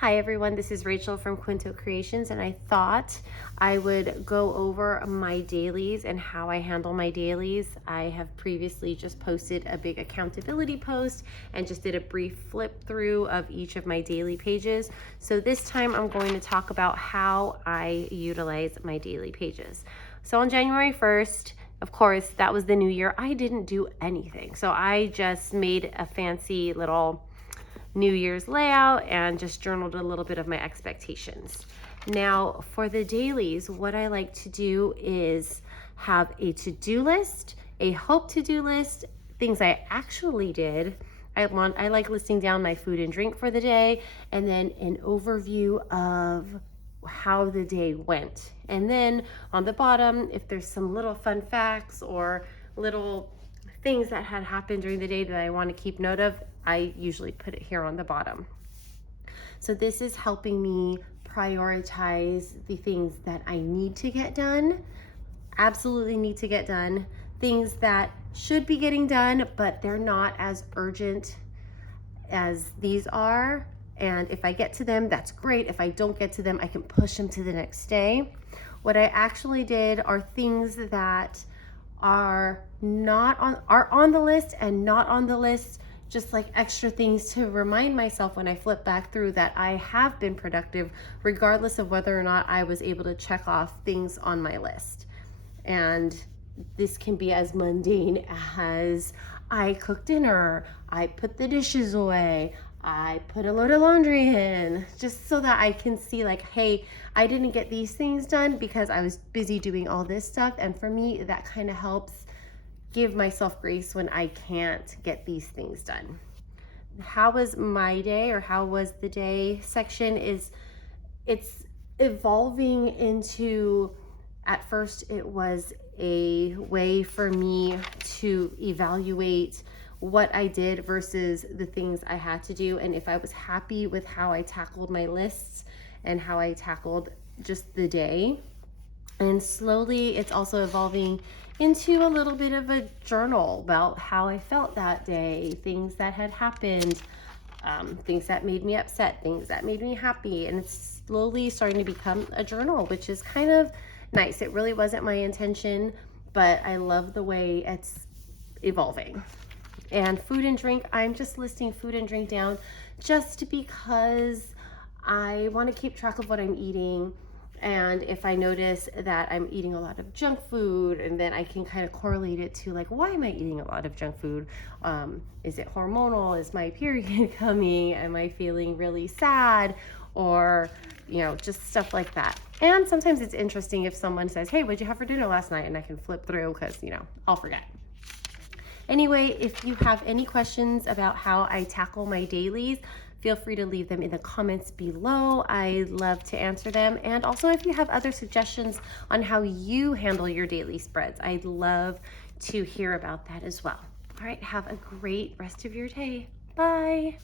Hi everyone, this is Rachel from Quinto Creations, and I thought I would go over my dailies and how I handle my dailies. I have previously just posted a big accountability post and just did a brief flip through of each of my daily pages. So this time I'm going to talk about how I utilize my daily pages. So on January 1st, of course, that was the new year. I didn't do anything. So I just made a fancy little New Year's layout and just journaled a little bit of my expectations. Now for the dailies, what I like to do is have a to-do list, a hope to-do list, things I actually did. I like listing down my food and drink for the day, and then an overview of how the day went. And then on the bottom, if there's some little fun facts or little things that had happened during the day that I want to keep note of, I usually put it here on the bottom. So this is helping me prioritize the things that I need to get done, absolutely need to get done, things that should be getting done, but they're not as urgent as these are. And if I get to them, that's great. If I don't get to them, I can push them to the next day. What I actually did are things that are on the list and not on the list, just like extra things to remind myself when I flip back through that I have been productive, regardless of whether or not I was able to check off things on my list. And this can be as mundane as I cooked dinner, I put the dishes away, I put a load of laundry in, just so that I can see like, hey, I didn't get these things done because I was busy doing all this stuff. And for me, that kind of helps give myself grace when I can't get these things done. How was my day, or how was the day section, it's evolving into, at first it was a way for me to evaluate what I did versus the things I had to do, and if I was happy with how I tackled my lists and how I tackled just the day. And slowly it's also evolving into a little bit of a journal about how I felt that day, things that had happened, things that made me upset, things that made me happy. And it's slowly starting to become a journal, which is kind of nice. It really wasn't my intention, but I love the way it's evolving. And food and drink, I'm just listing food and drink down just because I want to keep track of what I'm eating. And if I notice that I'm eating a lot of junk food, and then I can kind of correlate it to like, why am I eating a lot of junk food? Is it hormonal? Is my period coming? Am I feeling really sad? Or, just stuff like that. And sometimes it's interesting if someone says, hey, what'd you have for dinner last night? And I can flip through because, I'll forget. Anyway, if you have any questions about how I tackle my dailies, feel free to leave them in the comments below. I love to answer them. And also if you have other suggestions on how you handle your daily spreads, I'd love to hear about that as well. All right, have a great rest of your day. Bye.